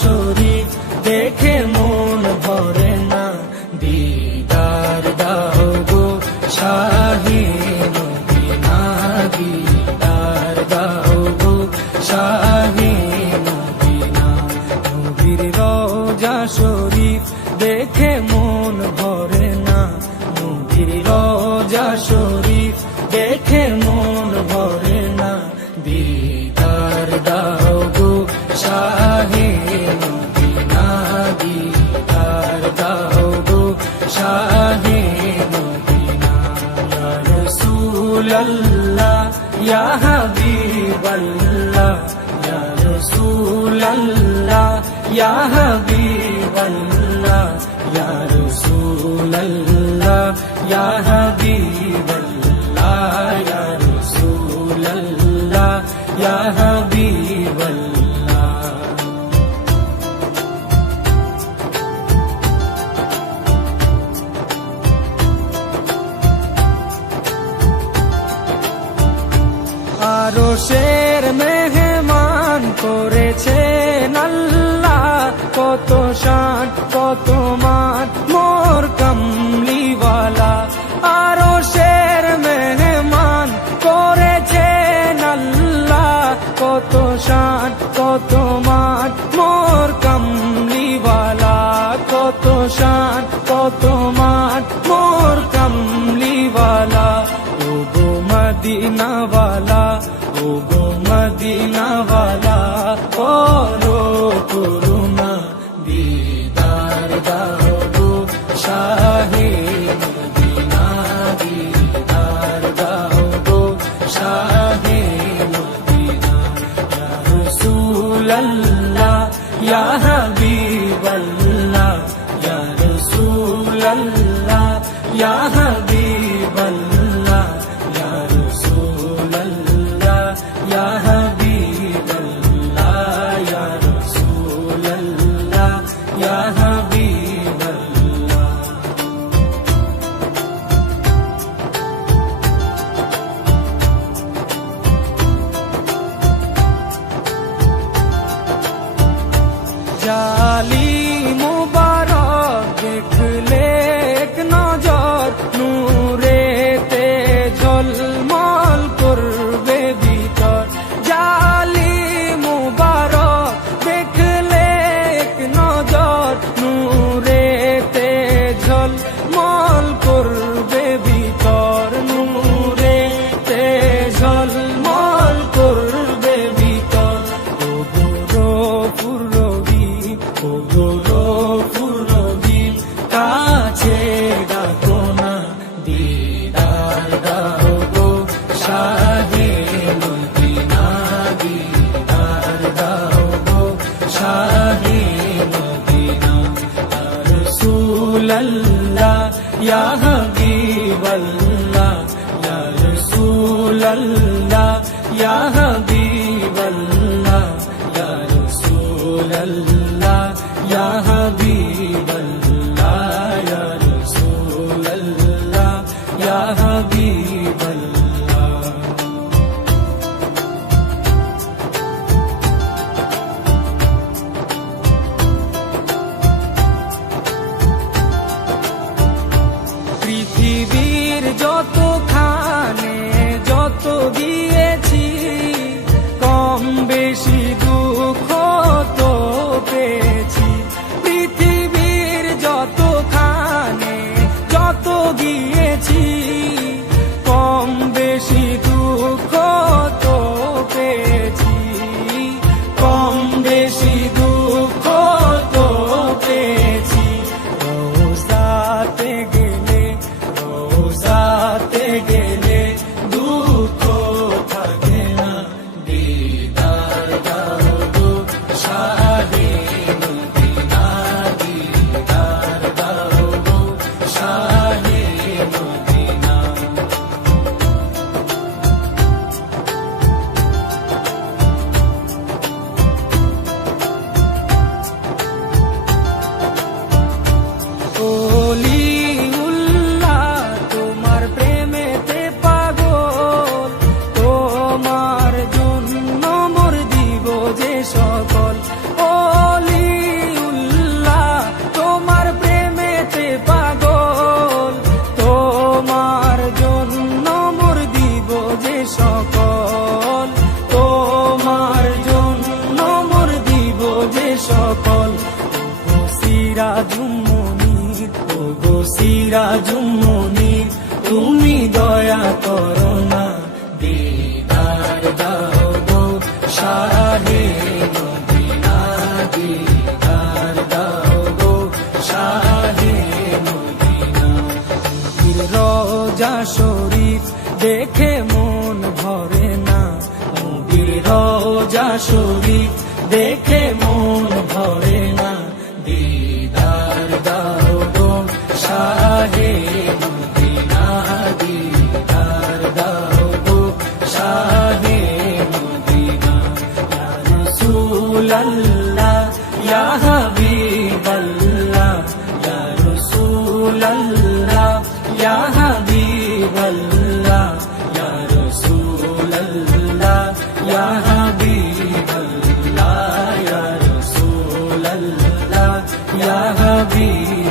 শরীফ দেখে মন ভরে না, দিদার দাও গো শাহে মদিনা, দিদার দাও গো শাহে মদিনা। নবীর রওজা শরীফ দেখে মন ভরে না, নবীর রওজা শরীফ দেখে মন ভরে না, দিদার দাও গো শাহে মদিনা, দিদার দাও গো শাহে মদিনা। ইয়া রাসূলাল্লাহ ইয়া হাবিবাল্লাহ, ইয়া রাসূলাল্লাহ ইয়া হাবিবাল্লাহ, ইয়া রাসূলাল্লাহ ইয়া হাবিবাল্লাহ, ইয়া রাসূলাল্লাহ ইয়া হাবিবাল্লাহ। আরশের মেহমান করেছেন আল্লাহ, কত শান কত মান মোর কামলিওয়ালা। আরশের মেহমান করেছেন আল্লাহ, কত শান কত মান মোর কামলিওয়ালা, কত শান কত মান মোর কামলিওয়ালা। ও গো মদিনাওয়ালা, ও গো মদিনাওয়ালা, করো করুণা, দিদার দাও গো শাহে মদিনা, দিদার দাও গো শাহে মদিনা। ইয়া রাসূলাল্লাহ ইয়া হাবিবাল্লাহ, ইয়া রাসূলাল্লাহ ইয়া হাবিবাল্লাহ, ইয়া রাসূলাল্লাহ ইয়া হাবিবাল্লাহ, ইয়া রাসূলাল্লাহ ইয়া হাবিবাল্লাহ। জালি মুবারক দেখলে এক নজর, নূরেতে ঝলমল করবে ভিতর। জালি মুবারক দেখলে এক নজর, নূরেতে ঝলমল করবে ভিতর, নূরেতে ঝলমল করবে ভিতর। ও গৌরবপুর রহিম, ও গৌরবপুর রহিম, কাছে ডাকো না, দিদার দাও গো শাহে মদিনা, দিদার দাও গো শাহে মদিনা। ইয়া রাসূলাল্লাহ ইয়া হাবিবাল্লাহ, ইয়া রাসূলাল্লাহ ইয়া হাবিবাল্লাহ, ইয়া রাসূলাল্লাহ ইয়া হাবিবাল্লাহ, ইয়া রাসূলাল্লাহ ইয়া হাবিবাল্লাহ। পৃথিবীর যতখানে যত দিয়েছি, কম বেশি দুঃখ তো পেয়েছি। পৃথিবীর যতখানে যত গিয়েছি, কম বেশি দুঃখ তো পেয়েছি, কম বেশি দুঃখ তো পেয়েছি। রোজাতে গেলে, রোজাতে গেলে দুঃখ থাকে না, দিদার দাও গো শাহে মদিনা, দিদার দাও গো শাহে মদিনা। ওলিউল্লাহ তোমার প্রেমেতে পাগল, তোমার জন্য মোর দিব যে সকল। ওলি সিরাজুম মুনির তুমি দয়া করো না, দিদার দাও গো শাহে মদিনা, দিদার দাও গো শাহে মদিনা। রোজা শরীফ দেখে মন ভরে না, নবীর রোজা শরীফ দেখে মন ভরে না, দিদার দাও গো শাহে মদিনা, দিদার দাও গো শাহে মদিনা। ইয়া রাসূলাল্লাহ ইয়া হাবিবাল্লাহ, ইয়া রাসূলাল্লাহ ইয়া হাবিবাল্লাহ, ইয়া রাসূলাল্লাহ ইয়া হাবিবাল্লাহ, ইয়া রাসূলাল্লাহ ইয়া হাবিবাল্লাহ।